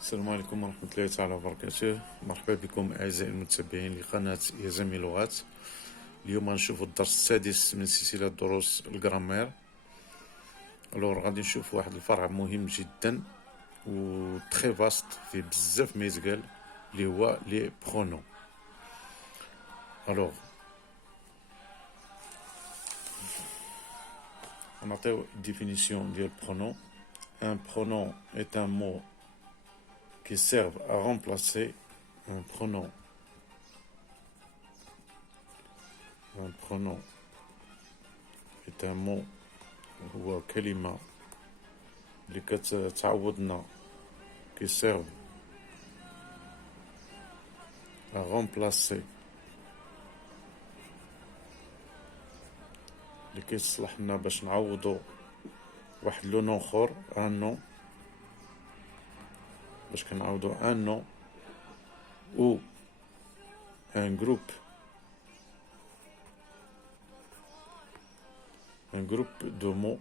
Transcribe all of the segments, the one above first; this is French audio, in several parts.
السلام عليكم ورحمة الله تعالى وبركاته. مرحبا بكم أعزائي المتابعين لقناة يزامي لغات. اليوم غنشوفوا الدرس السادس من سلسلة دروس الجرامير. غادي نشوف واحد الفرع مهم جدا و تري فاست فيه بزاف ما يتقال اللي هو لي برونون. نعطيو ديفينيسيون ديال pronom. Un pronom est un mot qui servent à remplacer un pronom. Un pronom est un mot هو كلمة اللي كتعوضنا qui servent à remplacer اللي كيصلح لنا باش نعوضو واحد لو نون اخر ان نون باش كنعوضو ان نون او ان جروب دو مو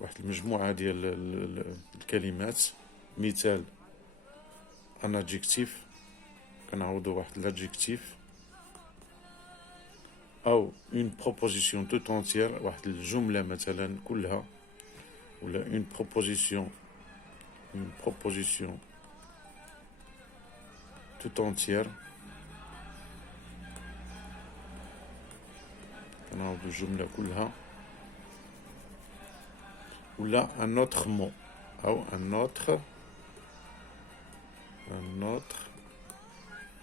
واحد المجموعة ديال الكلمات. مثال ان ادجيكتيف كنعوضو واحد لادجيكتيف او اون بروبوزيسيون توت انتيير واحد الجملة مثلا كلها ولا اون بروبوزيسيون توت انتيير كنعوضو الجملة كلها ولا un autre mot او un autre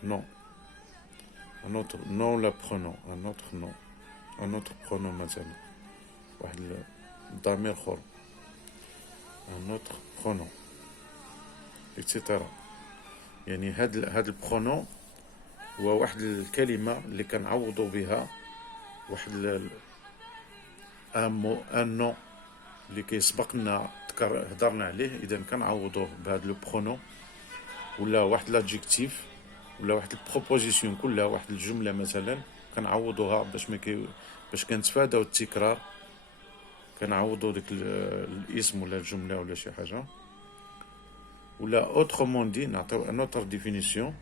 nom لا pronom un autre pronom مثلا واحد الضمير اخر un autre pronom etc. يعني هاد البرونون هو واحد الكلمة اللي كنعوضو بها واحد ان نو اللي كيسبق لنا هضرنا عليه. اذا كنعوضوه بهاد لو برونون ولا واحد لادجيكتيف ولا واحد البروبوزيسيون كلها واحد الجمله مثلا كنعوضوها باش كنتفاداو التكرار. كنعوضو ديك الاسم ولا الجمله ولا شي حاجه. ولا اوترومون دي نعطيو ان اوتر ديفينيسيون.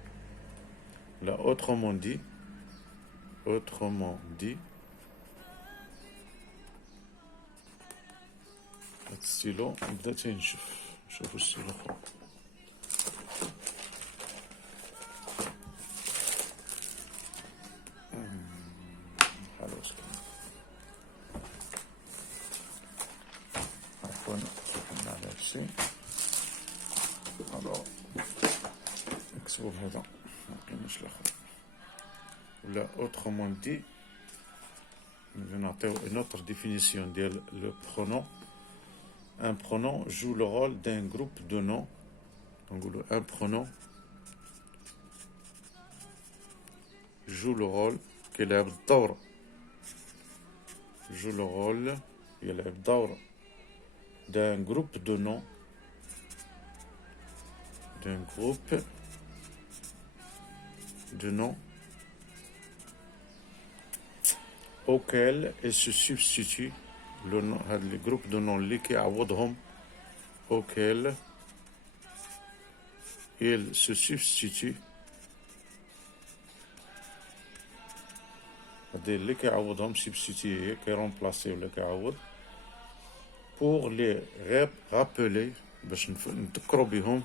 لا اوترومون دي هاد الستيلو نبدا نشوفو الستيلو اخر. عفوا شوفنا على هادشي. نكتبو بهذا مكاينش الاخر. ولا autrement dit نعطيو une autre définition ديال le pronom. Un pronom joue le rôle d'un groupe de noms. Donc un pronom joue le rôle يلعب الدور d'un groupe de noms auquel il se substitue le nom, le groupe de noms اللي كيعوضهم auquel il se substitue هادي اللي كيعوضهم substituer كيرومبلاسي ولا كيعوض pour les rappeler باش نذكروا بهم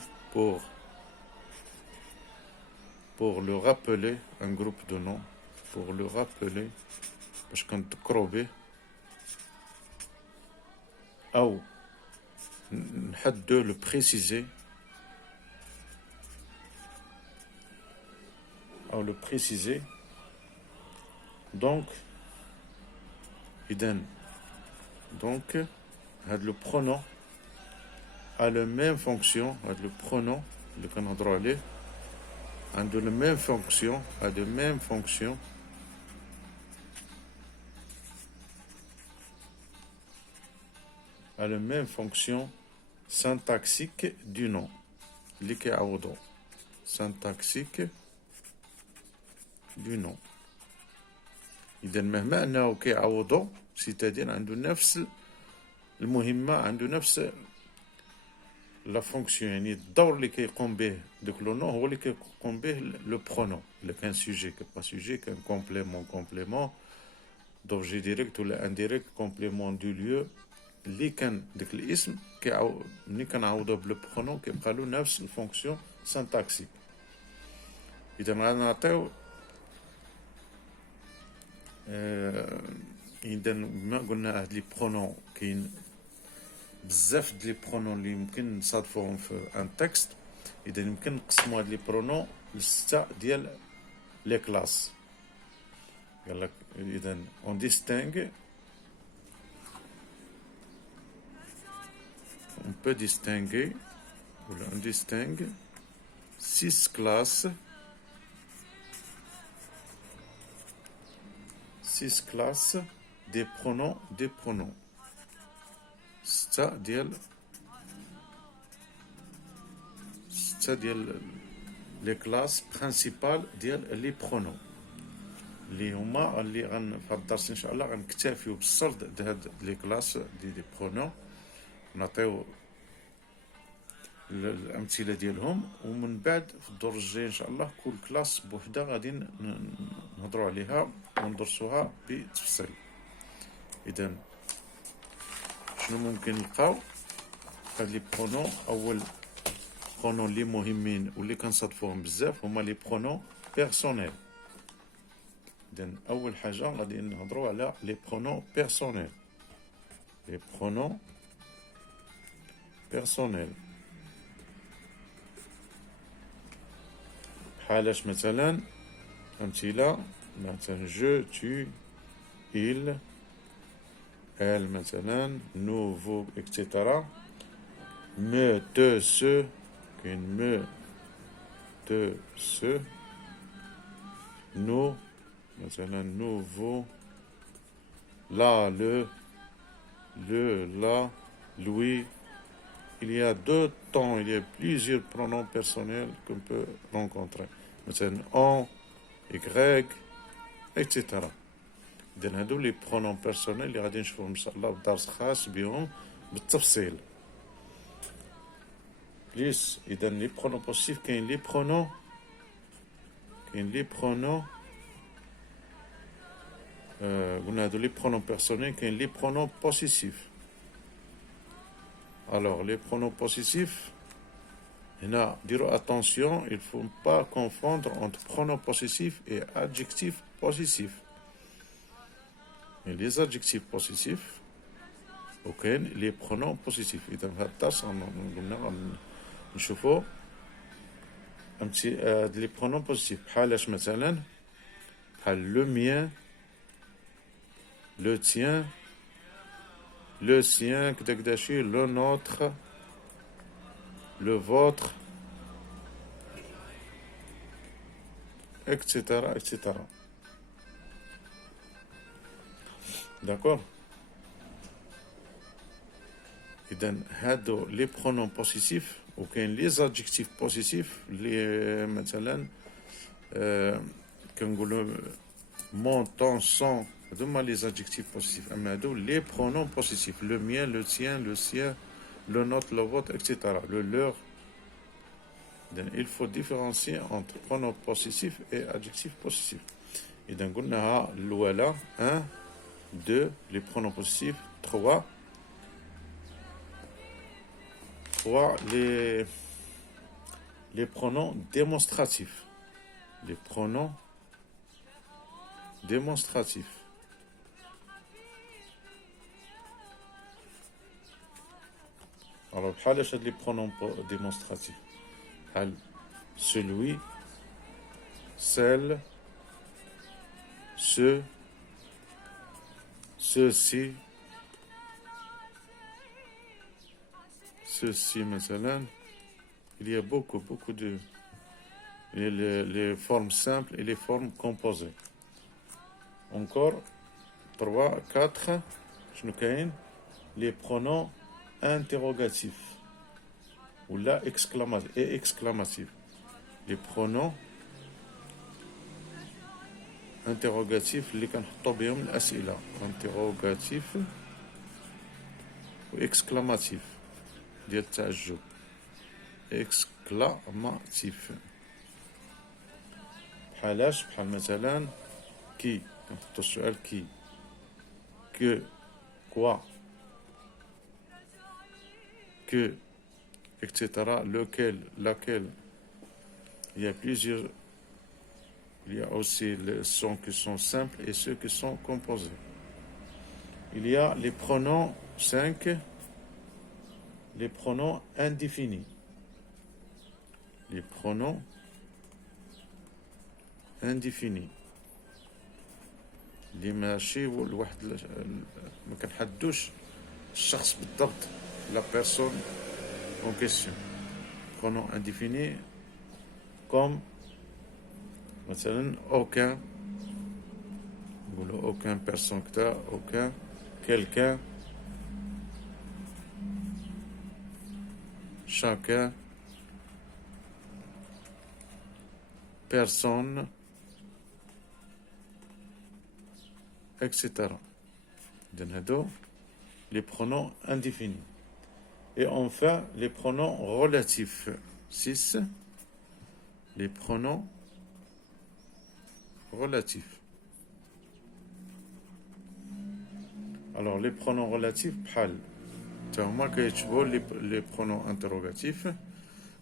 pour le rappeler un groupe de noms pour le rappeler باش كنذكروا به أو نحدو le préciser donc هاد le pronom a la même fonction. هاد le pronom اللي كنهضروا عليه عنده la même fonction a la même fonction syntaxique du nom اللي كيعوضو syntaxique du nom. إذا مهما أنه كيعوضو سيتادير عنده نفس المهمة، عنده نفس لا فونكسيون يعني الدور اللي كيقوم به دوك لو نو هو اللي كيقوم به لو برونون. الا كان سوجي كيبقى سوجي، كان كومبليمون دوبجي ديريكت ولا انديريكت كومبليمون دو ليو اللي كان داك الاسم ملي كنعوضوه بلو برونون كيبقى له نفس الفونكسيون سانتاكسيك. اذا غنعطيو اذا ما قلنا هاد لي برونون كاين بزاف د لي برونون اللي يمكن نصادفوهم في ان تكست. اذا يمكن نقسموا هاد لي برونون لسته ديال لي كلاس. قال لك اذا اون ديستينغ on peut distinguer ou on distingue 6 classes des pronoms c'est-à-dire les classes principales ديال les pronoms اللي هما اللي في الدرس ان شاء الله غنكتفيو بالسرد د هاد لي كلاس دي برونون، نعطيو الامثله ديالهم، ومن بعد في الدور الجاي ان شاء الله كل كلاس بوحدها غادي نهضروا عليها وندرسوها بتفصيل. اذا شنو ممكن نلقاو هاد لي برونون؟ اول برونون اللي مهمين واللي كنصادفوهم بزاف هما لي برونون بيرسونيل. اذا اول حاجه غادي نهضروا على لي برونون بيرسونيل. لي برونون بيرسونيل بحالاش مثلا امثله مثلا جو tu il elle مثلا nous vous etc. me te ce كاين me te ce nous مثلا nous vous la le la lui. Il y a deux temps, il y a plusieurs pronoms personnels qu'on peut rencontrer. مثلا on, y, etc. إذن هادو لي برونون بيرسونيل اللي غادي نشوفوهم إن شاء الله بدرس خاص بهم بالتفصيل. بليس إذا لي برونون بوزيتيف كاين لي برونون قلنا هادو لي برونون بيرسونيل كاين لي برونون بوزيتيف. Alors, les pronoms possessifs, attention, il ne faut pas confondre entre pronoms possessifs et adjectifs possessifs. Et les adjectifs possessifs, ok, les pronoms possessifs. إذا في هذا الدرس قلنا نشوفوا les pronoms possessifs. بحالاش مثلا بحال le mien, le tien, le sien, le nôtre, le vôtre, etc., etc. D'accord? إذن هادو les pronoms possessifs وكاين les adjectifs possessifs اللي مثلا كنقولوا mon, ton, son. هذوما لي زادجيكتيف بوزيتيف. اما هادو لي برونون بوزيتيف لو ميان لو تيان لو سيان لو نوت لو فوت اكسيتيرا لو لور. اذا il faut différencier entre pronom positif et adjectif positif. اذا قلناها الاولى 1 2 لي برونون بوزيتيف 3 les pronoms démonstratifs. Les pronoms démonstratifs. Alors, بحالاش هاد لي برونون démonstratifs بحال celui, celle, ce, ceci, ceci مثلا. Il y a beaucoup de les formes simples et les formes composées. Encore 3 4 شنو كاين les pronoms interrogatifs ou la exclamatifs. Les pronoms interrogatifs اللي كنحطو بهم الأسئلة interrogatif و exclamatif ديال التعجب. exclamatif. بحالاش بحال مثلا كي نحطو السؤال كي que quoi que etc. lequel laquelle. Il y a plusieurs. Il y a aussi les sons qui sont simples et ceux qui sont composés. Il y a les pronoms 5, les pronoms indéfinis. Les pronoms indéfinis. اللي ماشي الواحد ما كنحدوش الشخص بالضبط la personne en question. Pronom indéfini comme مثلا aucun, نقولوا aucun personne كتا aucun quelqu'un chacun personne etc. Donc, هادو les pronoms indéfinis. Et enfin, les pronoms relatifs. 6. Les pronoms relatifs. Alors, les pronoms relatifs, بحال هما كيتشبهوا les pronoms interrogatifs.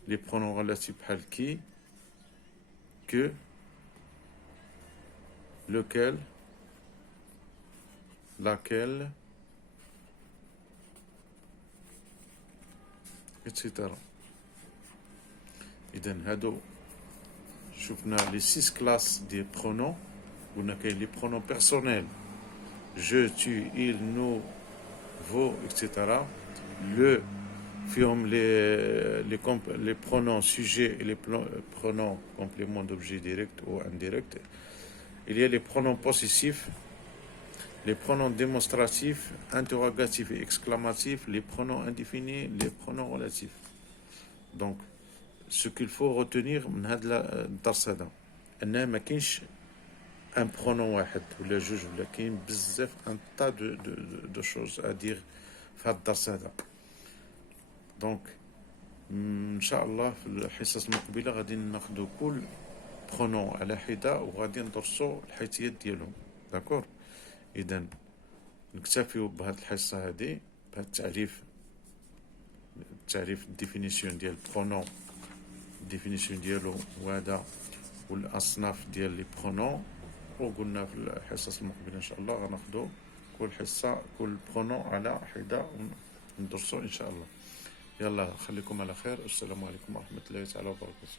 Les pronoms relatifs بحال qui, que, lequel, laquelle, etc. إذا هادو شفنا les 6 classes des pronoms. قلنا كاين les pronoms personnels je, tu, il, nous, vous, etc. Le فيهم les pronoms sujets et les pronoms compléments d'objet direct ou indirect. Il y a les pronoms possessifs, les pronoms démonstratifs, interrogatifs et exclamatifs, les pronoms indéfinis, les pronoms relatifs. Donc, ce qu'il faut retenir من هذا الدرس هذا أنه ما كاينش un pronom واحد ولا جوج ولا كاين بزاف ان تا دو شوز ا دير في هذا الدرس هذا. دونك ان شاء الله في الحصص المقبله غادي ناخذ كل برونون على حده وغادي ندرسوا الحيتيات ديالهم. داكور. اذا نكتفيو بهذه الحصه هذه بهذا التعريف الديفينيسيون ديال البرونون الديفينيسيون ديالو وهذا والاصناف ديال لي برونون. وقلنا في الحصص المقبله ان شاء الله غناخذوا كل حصه كل برونون على حده وندرسوا ان شاء الله. يلا خليكم على خير. السلام عليكم ورحمه الله تعالى وبركاته.